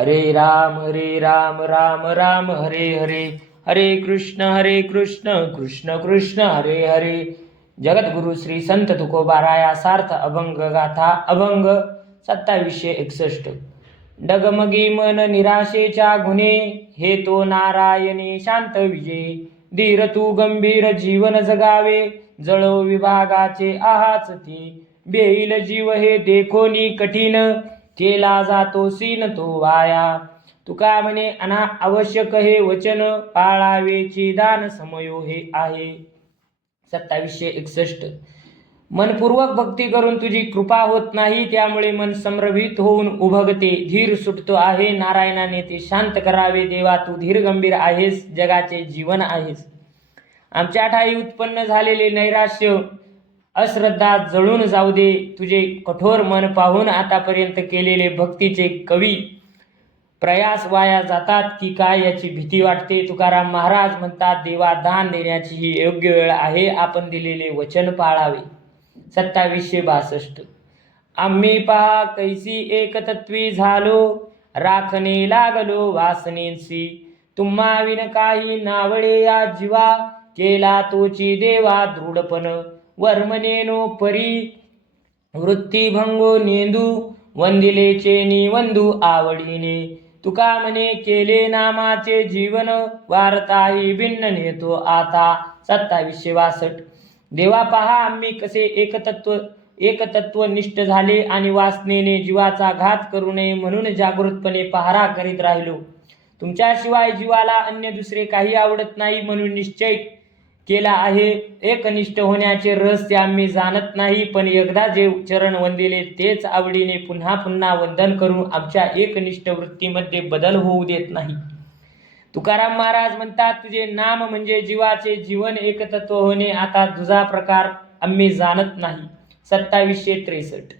हरे राम राम राम हरे हरे, हरे कृष्ण कृष्ण कृष्ण हरे हरे. जगद्गुरु श्री संत तुकोबाराया सार्थ अभंग गाथा अभंग 2761. डगमगी मन निराशेच्या गुणे, हे तो नारायणी शांत विजे. धीर तू गंभीर जीवन जगावे, जळो विभागाचे आहाच ते. बेईल जीव हे देखोनी कठीण, केला जातो सीन तो वाया. तुका म्हणे अनावश्यक हे वचन, पाळावेची दान समयो हे आहे. 2761. मनपूर्वक भक्ती करून तुझी कृपा होत नाही, त्यामुळे मन संभ्रमित होऊन उभगते. धीर सुटतो आहे, नारायणाने ते शांत करावे. देवा तू धीर गंभीर आहेस, जगाचे जीवन आहेस. आमच्या ठाई उत्पन्न झालेले नैराश्य अश्रद्धा जळून जाऊ दे. तुझे कठोर मन पाहून आतापर्यंत केलेले भक्तीचे कवी प्रयास वाया जातात की काय याची भीती वाटते. तुकाराम महाराज म्हणतात, देवा दान देण्याची ही योग्य वेळ आहे, आपण दिलेले वचन पाळावे. 2762. आम्ही पहा कैसी एकतत्वी झालो, राखणे लागलो वासनेंसी. तुम्हा विन काही नावळे या जीवा, केला तोची देवा दृढपण. वर्मनेनो परी वृत्तीभंगो नेंदू, वंदिलेचे निवंदू आवडीने. तुका म्हणे केले नामाचे जीवन, वारताही भिन्न नेतो आता. 2762. देवा पहा आम्ही कसे एकतत्व निष्ठ झाले आणि वासनेने जीवाचा घात करू नये म्हणून जागृतपणे पहारा करीत राहिलो. तुमच्याशिवाय जीवाला अन्य दुसरे काही आवडत नाही म्हणून निश्चय केला आहे. एकनिष्ठ होण्याचे रहस्य आम्ही जाणत नाही, पण एकदा जे चरण वंदिले तेच आवडीने पुन्हा पुन्हा वंदन करून आमच्या एकनिष्ठ वृत्तीमध्ये बदल होऊ देत नाही. तुकाराम महाराज म्हणतात, तुझे नाम म्हणजे जीवाचे जीवन, एकतत्व होणे. आता तुझा प्रकार आम्ही जाणत नाही. 2763.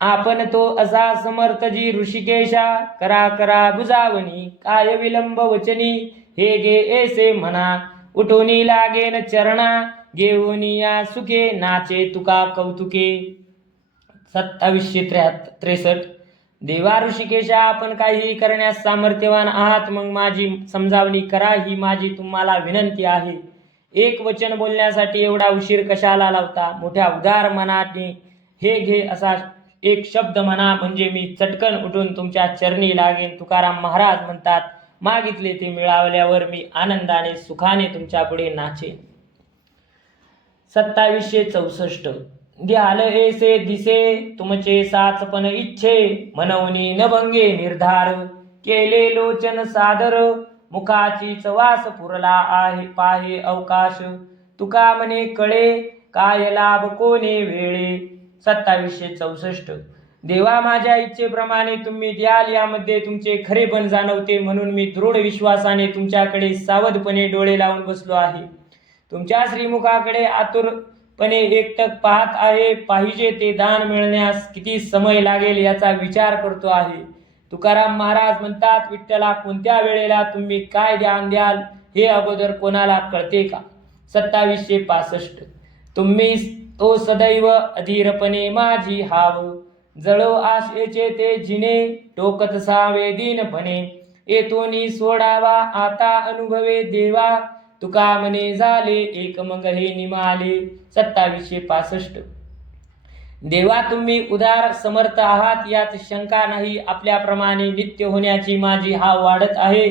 आपण तो असा समर्थ जी ऋषिकेशा, करा करा बुजावणी. काय विलंब वचनी, हे गे ऐसे म्हणा. उठोनी लागेन चरणा, घेऊन या सुखे. नाचे तुका कौतुके. 2763. देवा ऋषिकेशा, आपण काहीही करण्यास सामर्थ्यवान आहात, मग माझी समजावणी करा, ही माझी तुम्हाला विनंती आहे. एक वचन बोलण्यासाठी एवढा उशीर कशाला लावता? मोठ्या उदार मनाने हे घे असा एक शब्द म्हणा, म्हणजे मी चटकन उठून तुमच्या चरणी लागेन. तुकाराम महाराज म्हणतात, मागितले ते मिळाल्यावर मी आनंदाने सुखाने तुमच्या पुढे नाचेन. 2764. द्याल ऐसे दिसे, तुमचे साचपण इच्छे. मनवनी न भंगे निर्धार, केले लोचन सादर. मुखाचीच वास पुरला आहे, पाहे अवकाश. तुका म्हणे कळे, काय लाभ कोणे वेळे. 2764. देवा माझ्या इच्छेप्रमाणे तुम्ही द्याल, यामध्ये तुमचे खरेपण जाणवते, म्हणून मी दृढ विश्वासाने तुमच्याकडे सावधपणे डोळे लावून बसलो आहे. तुमच्या श्रीमुखाकडे आतुरपणे एकटक पाहत आहे. पाहिजे ते दान मिळण्यास किती समय लागेल याचा विचार करतो आहे. तुकाराम महाराज म्हणतात, विठ्ठला कोणत्या वेळेला तुम्ही काय दान द्याल हे अगोदर कोणाला कळते का? 2765. तुम्ही तो सदैव अधीरपणे माझी हाव. जळो आशेचे ते जिने, टोकत सावे दीनपणे. येतोनी सोडावा आता अनुभवे देवा. तुका म्हणे झाले एक मग हे निमाले. 2765. देवा तुम्ही उदार समर्थ आहात, यात शंका नाही. आपल्याप्रमाणे नित्य होण्याची माझी हाव वाढत आहे.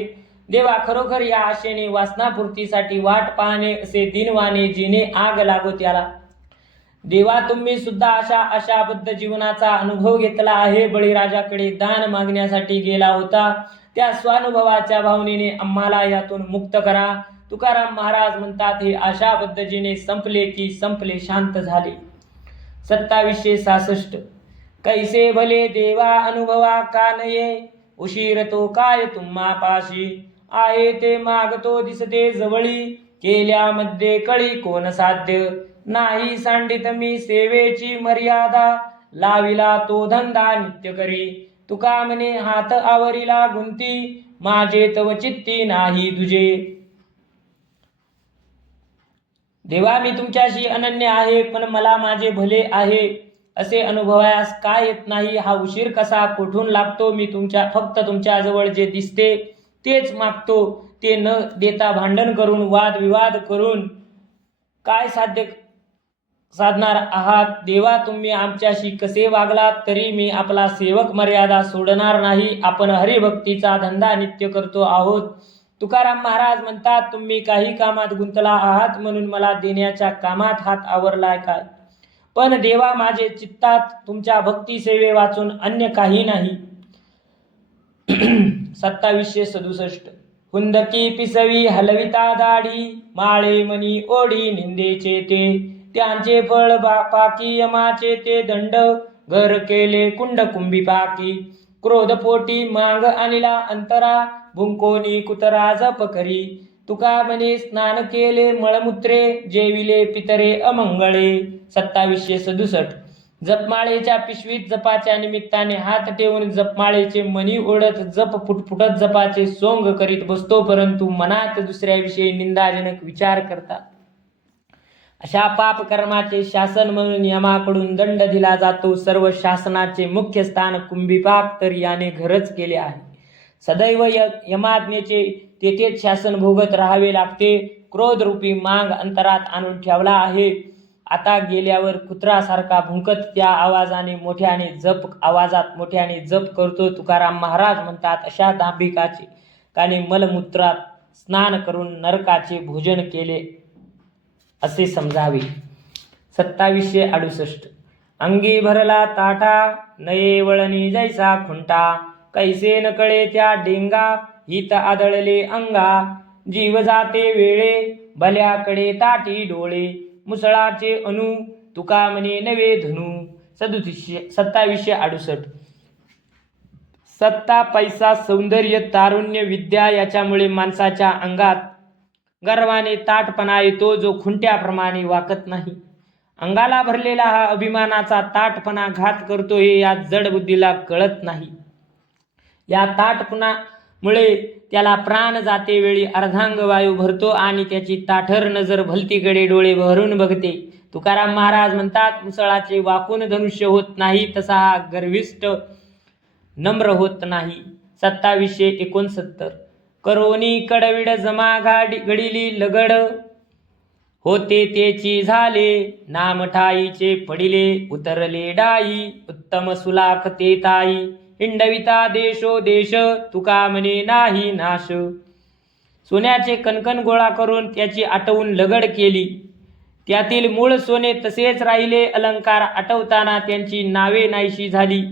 देवा खरोखर या आशेने वासनापूर्तीसाठी वाट पाहणे असे दिनवाने जिने आग लागो त्याला. देवा तुम्ही सुद्धा अशा आशाबद्ध जीवनाचा अनुभव घेतला आहे. बळीराजाकडे दान मागण्यासाठी गेला होता, त्या स्वानुभवाच्या भावनेने आम्हाला यातून मुक्त करा. तुकाराम महाराज म्हणतात, हे आशाबद्ध जीने संपले की संपले, शांत झाले. 2766. कैसे भले देवा अनुभवा का नये, उशीर तो काय तुम्हा पाशी. आहे ते मागतो दिसते जवळी, केल्यामध्ये कळी कोण साध्य. नाही सांडित मी सेवेची मर्यादा, लाविला तो धंदा नित्य करी. तुका म्हणे हात आवरीला गुंती, माझे तव चित्ती नाही तुझे. देवा मी तुमच्याशी अनन्य आहे, पण मला माझे भले आहे. असे अनुभवास काय येत नाही? हा उशीर कसा कुठून लागतो? मी फक्त तुमच्याजवळ जे दिसते तेच मागतो. ते न देता भांडण करून वादविवाद करून काय साधणार आहात? देवा, तुम्ही आमच्याशी कसे वागलात तरी मी आपला सेवक मर्यादा सोडणार नाही. आपण हरिभक्तीचा धंदा नित्य करतो आहोत. तुकाराम महाराज म्हणतात, तुम्ही काही कामात गुंतला आहात म्हणून मला देण्याच्या कामात हात आवरलाय काय? पण देवा, माझे चित्तात तुमच्या भक्ती सेवे वाचून अन्य काही नाही. 2767 हुंदकी पिसवी हलविता दाढी, माळे मनी ओढी निंदेचे ते, त्यांचे फळ पाकी यमाचे ते दंड, घर केले कुंड कुंभी पाकी, क्रोधपोटी मांग आणला अंतरा, भुंकोनी कुतरा जप करी, तुका म्हणे स्नान केले मळमूत्रे, जेविले पितरे अमंगळे. 2767 जपमाळेच्या पिशवीत जपाच्या निमित्ताने हात ठेवून जपमाळेचे मणी ओढत जप फुटफुटत जपाचे सोंग करीत बसतो, परंतु मनात दुसऱ्याविषयी निंदाजनक विचार करतात. अशा पाप कर्माचे शासन म्हणून यमाकडून दंड दिला जातो. सर्व शासनाचे मुख्य स्थान कुंभीपाक तर याने घरच केले आहे. सदैव यमाज्ञेचे तेथेच शासन भोगत राहावे लागते. क्रोधरूपी मांग अंतरात आणून ठेवला आहे. आता गेल्यावर कुत्रासारखा भुंकत त्या आवाजात मोठ्याने जप करतो. तुकाराम महाराज म्हणतात, अशा दांभिकाचे काने मलमूत्रात स्नान करून नरकाचे भोजन केले असे समजावे. 2768 अंगी भरला ताटा, नये वळणी जैसा खुंटा, कैसे न कळे त्या डेंगा, हित आदळले अंगा, जीव जाते वेळे, भल्याकडे ताटी डोळे, मुसळाचे अनु, तुका म्हणे नवे धनु. 2768 सत्ता, पैसा, सौंदर्य, तारुण्य, विद्या याच्यामुळे माणसाच्या अंगात गर्वाने ताटपणा येतो, जो खुंट्याप्रमाणे वाकत नाही. अंगाला भरलेला हा अभिमानाचा ताटपणा घात करतो हे या जड बुद्धीला कळत नाही. या ताटपणामुळे त्याला प्राण जाते वेळी अर्धांग वायू भरतो आणि त्याची ताठर नजर भलतीकडे डोळे भरून बघते. तुकाराम महाराज म्हणतात, मुसळाचे वाकून धनुष्य होत नाही तसा हा गर्विष्ठ नम्र होत नाही. 2769 करोनी कडविड जमा घडिली लगड, होते तेची झाले, नाम ठाईचे पडिले, उतरले डाई, उत्तम सुलाख ते ताई, हिंडविता देशो देश, तुका म्हणे नाही नाश. सोन्याचे कणकण गोळा करून त्याची आटवून लगड केली. त्यातील मूळ सोने तसेच राहिले. अलंकार आटवताना त्यांची नावे नाहीशी झाली.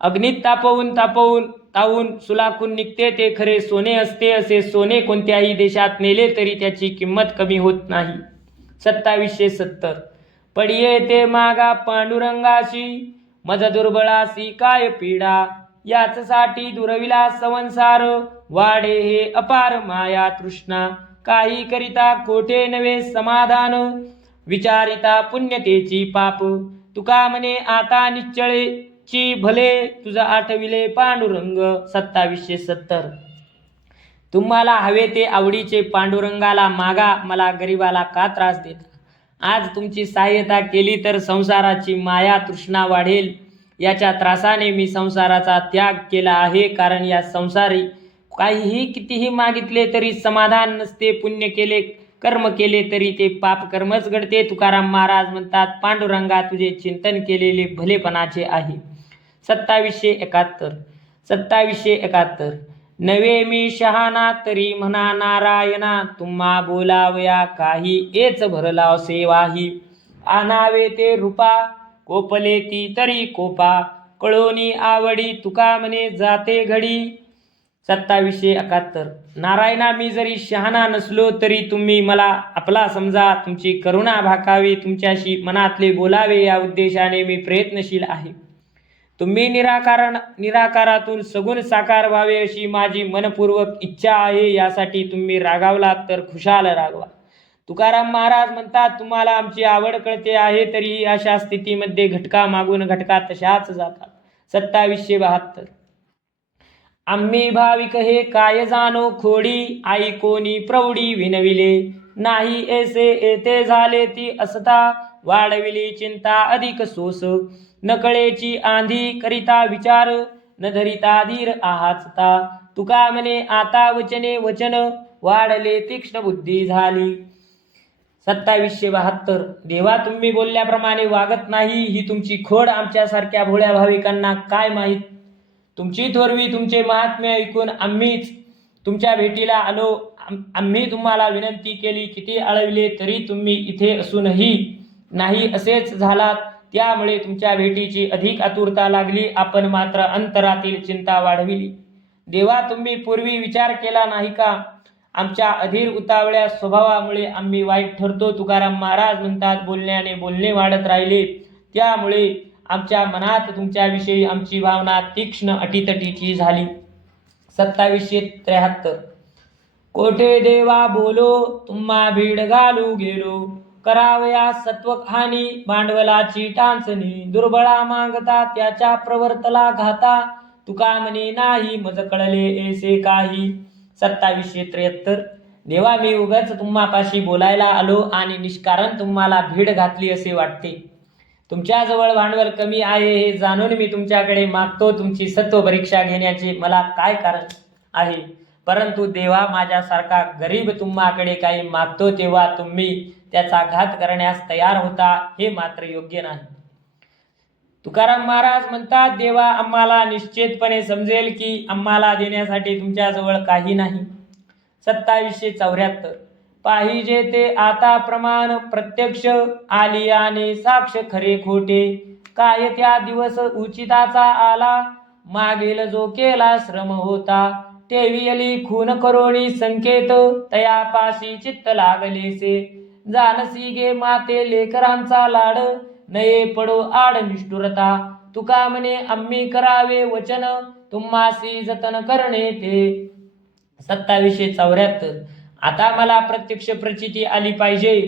अग्नीत तावून सुलाखून निघते ते खरे सोने असते. असे सोने कोणत्याही देशात नेले तरी त्याची किंमत कमी होत नाही. 2770 पडिये ते मागा पांडुरंगाशी, मज दुर्बळासी काय पीडा, याचसाठी दुरविला संसार, वाढे हे अपार माया तृष्णा, काही करिता कोठे नवे समाधान, विचारिता पुण्यतेची पाप, तुका म्हणे आता निश्चळेची भले, तुझा आठविले पांडुरंग. 2770 तुम्हाला हवे ते आवडीचे पांडुरंगाला मागा, मला गरिबाला का त्रास देता? आज तुमची सहाय्यता केली तर संसाराची माया तृष्णा वाढेल. याच्या त्रासाने मी संसाराचा त्याग केला आहे, कारण या संसारी काहीही कितीही मागितले तरी समाधान नसते. पुण्य केले कर्म केले तरी ते पाप कर्मच घडते. तुकाराम महाराज म्हणतात, पांडुरंगा तुझे चिंतन केलेले भलेपणाचे आहे. 2771 नवे मी शहाणा तरी म्हणा नारायणा, तुम्हा बोलावया काही एच भरला सेवाही, आणावे ते रूपा कोपले ती तरी कोपा, कळोनी आवडी तुका म्हणे जाते घडी. 2771 नारायणा मी जरी शहाणा नसलो तरी तुम्ही मला आपला समजा, तुमची करुणा भाकावी, तुमच्याशी मनातले बोलावे या उद्देशाने मी प्रयत्नशील आहे. तुम्ही निराकारातून सगुण साकार व्हावे अशी माझी मनपूर्वक इच्छा आहे. यासाठी तुम्ही रागावलात तर खुशाल रागवा. तुकाराम महाराज म्हणतात, तुम्हाला आमची आवड कळते आहे तरीही अशा स्थितीमध्ये घटका मागून घटका तशाच जातात. 2772 आम्ही भाविक हे काय जाणो खोडी, आई कोणी प्रौढी विनविले, नाही ऐसे येते झाले ती असता, वाढविली चिंता अधिक सोस. नकळेची आंधी करिता विचार, न धरिता धीर आहाचता. तुका म्हणे आता वचने वचन, वाढले तीक्ष्ण बुद्धी झाली. 2772. देवा तुम्ही बोलल्याप्रमाणे वागत नाही ही तुमची खोड आमच्यासारख्या भोळ्या भाविकांना काय माहीत. तुमची थोरवी तुमचे महात्म्य ऐकून आम्हीच तुमच्या भेटीला आलो. आम्ही तुम्हाला विनंती केली, किती अळविले तरी तुम्ही इथे असूनही नाही असेच झालात. त्यामुळे तुमच्या भेटीची अधिक आतुरता लागली. आपण मात्र अंतरातील चिंता वाढविली. देवा तुम्ही पूर्वी विचार केला नाही का? आमच्या अधीर उतावळ्या स्वभावामुळे आम्ही वाईट ठरतो. तुकाराम महाराज म्हणतात, बोलण्याने बोलणे वाढत राहिले, त्यामुळे आमच्या मनात तुमच्याविषयी आमची भावना तीक्ष्ण अटीतटीची झाली. 2773. कोठे देवा बोलो, तुम्हा भीड घालू गेलो. करावया सत्वहानी, भांडवलाची टांचणी. दुर्बळा मागता त्याच्या प्रवर्तला घाता. तुका म्हणे नाही मज कळले ऐसे काही. 2773. देवा मी उगाच तुम्हापाशी बोलायला आलो आणि निष्कारण तुम्हाला भीड घातली असे वाटते. तुमच्याजवळ भांडवल कमी आहे हे जाणून मी तुमच्याकडे मागतो. तुमची सत्व परीक्षा घेण्याचे मला काय कारण आहे? परंतु देवा माझ्यासारखा गरीब तुम्हाकडे काही मागतो तेव्हा तुम्ही त्याचा घात करण्यास तयार होता, हे मात्र योग्य नाही. तुकाराम महाराज म्हणतात, देवा आम्हाला निश्चितपणे समजेल की आम्हाला देण्यासाठी तुमच्याजवळ काही नाही. 2774. पाहिजे ते आता प्रमाण प्रत्यक्ष, आलियाने साक्ष खरे खोटे. काय त्या दिवस उचिताचा आला, मागेल जो केला श्रम होता. ठेवियली खून करोणी संकेत, तयापाशी चित्त लागलेसे. जानसी गे माते लेकरांचा लाड, नये पडो आड निष्ठुरता. तुका म्हणे आम्ही करावे वचन, तुम्हासी जतन करणे ते. 2774. आता मला प्रत्यक्ष प्रचिती आली पाहिजे.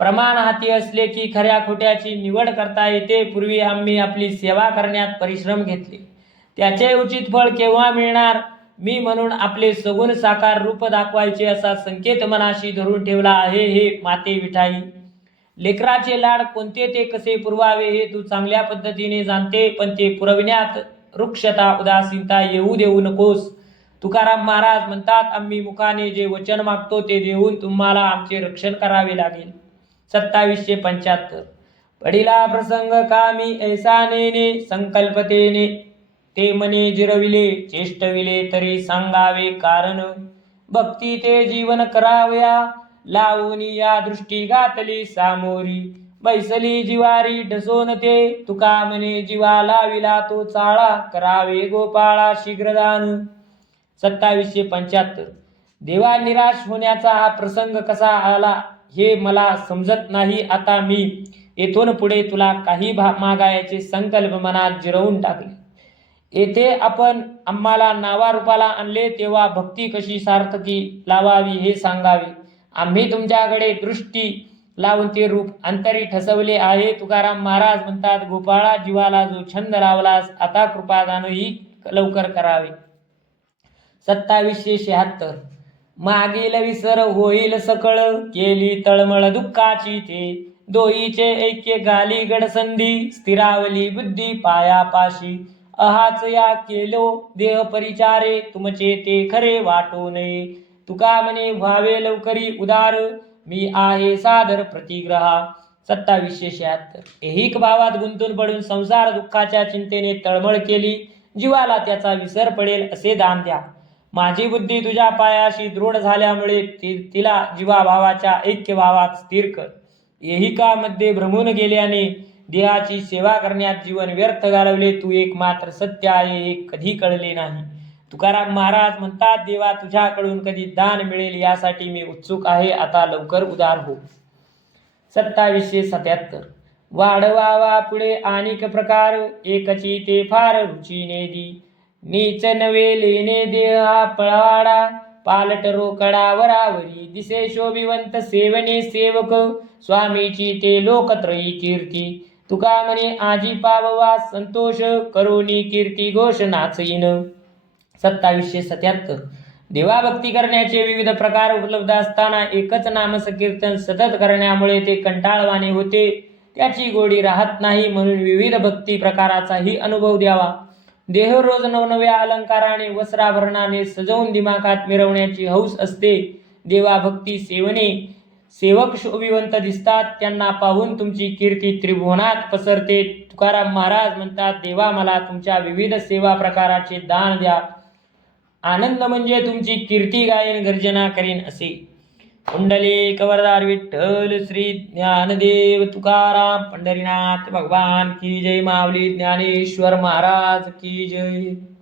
प्रमाण हाती असले की खऱ्या खोट्याची निवड करता येते. पूर्वी आम्ही आपली सेवा करण्यात परिश्रम घेतले, त्याचे उचित फळ केव्हा मिळणार? मी म्हणून आपले सगुण साकार रूप दाखवायचे असा संकेत मनाशी धरून ठेवला आहे. हे माते विठाई, लेकराचे लाड कोणते ते कसे पुरवावे हे तू चांगल्या पद्धतीने जाणते, पण ते पुरविण्यात रुक्षता उदासीनता येऊ देऊ नकोस. तुकाराम महाराज म्हणतात, आम्ही मुखाने जे वचन मागतो ते देऊन तुम्हाला आमचे रक्षण करावे लागेल. 2775. पडिला प्रसंग कामी ऐसा नेने, संकल्पतेने ते मने जिरविले. चेष्टविले तरी सांगावे कारण, भक्ती ते जीवन करावया. लावून या दृष्टी घातली सामोरी, बैसली जिवारी ढसोन ते. तुका म्हणे जीवा लाविला तो चाळा, करावे गोपाळा शीघ्रदान. 2775. देवा निराश होण्याचा हा प्रसंग कसा आला हे मला समजत नाही. आता मी येथून पुढे तुला काही मागायचे संकल्प मनात जिरवून टाकले. येथे आपण आम्हाला नावारूपाला आणले तेव्हा भक्ती कशी सार्थकी लावावी हे सांगावे. आम्ही तुमच्याकडे दृष्टी लावून ते रूप अंतरी ठसवले आहे. तुकाराम महाराज म्हणतात, गोपाळा जीवाला जो छंद लावलास, आता कृपादानही लवकर करावे. 2776. मागील विसर होईल सकळ, केली तळमळ दुःखाची ते. दोईचे ऐक्य गाली गडसंधी, स्थिरावली बुद्धी पायापाशी. अहाच या केलो देह परिचारे, तुमचे ते खरे वाटू नये. तुका म्हणे व्हावे लवकरी उदार, मी आहे सादर प्रतिग्रहा. 2776. ऐहिक भावात गुंतून पडून संसार दुःखाच्या चिंतेने तळमळ केली. जीवाला त्याचा विसर पडेल असे दान द्या. माझी बुद्धी तुझ्या पायाशी दृढ झाल्यामुळे तिला जीवाभावाच्या ऐक्यभावात स्थिर कर. ऐहिकामध्ये भ्रमून गेल्याने देहाची सेवा करण्यात जीवन व्यर्थ घालवले. तू एक मात्र सत्य आहे हे कधी कळले नाही. तुकाराम महाराज म्हणतात, देवा तुझ्याकडून कधी दान मिळेल यासाठी मी उत्सुक आहे. आता लवकर उदार हो. 2777. वाढवावा पुढे अनेक प्रकार, एकची ते फार रुचीने दी. नीच नवे लेणे देहा पळवाडा, पालट रोकडा वरावरी. दिसे शोभिवंत सेवने सेवक, स्वामीची ते लोकत्रयी कीर्ती. तुका म्हणे आजी पाववा संतोष, करोनी कीर्ती घोष नाचईन. 2777. देवाभक्ती करण्याचे विविध प्रकार उपलब्ध असताना एकच नामसकीर्तन सतत करण्यामुळे ते कंटाळवाणे होते. त्याची गोडी राहत नाही. म्हणून विविध भक्ती प्रकाराचाही अनुभव द्यावा. देह रोज नवनव्या अलंकाराने वस्त्राभरणाने सजवून दिमाखात मिरवण्याची हौस असते. देवा भक्ती सेवने सेवक शोभिवंत दिसतात. त्यांना पाहून तुमची कीर्ती त्रिभुवनात पसरते. तुकाराम महाराज म्हणतात, देवा मला तुमच्या विविध सेवा प्रकाराचे दान द्या. आनंद म्हणजे तुमची कीर्ती गायन गर्जना करीन असे. कुंडली कवरदार विठ्ठल श्री ज्ञानदेव तुकाराम पंढरीनाथ भगवान की जय. माऊली ज्ञानेश्वर महाराज की जय.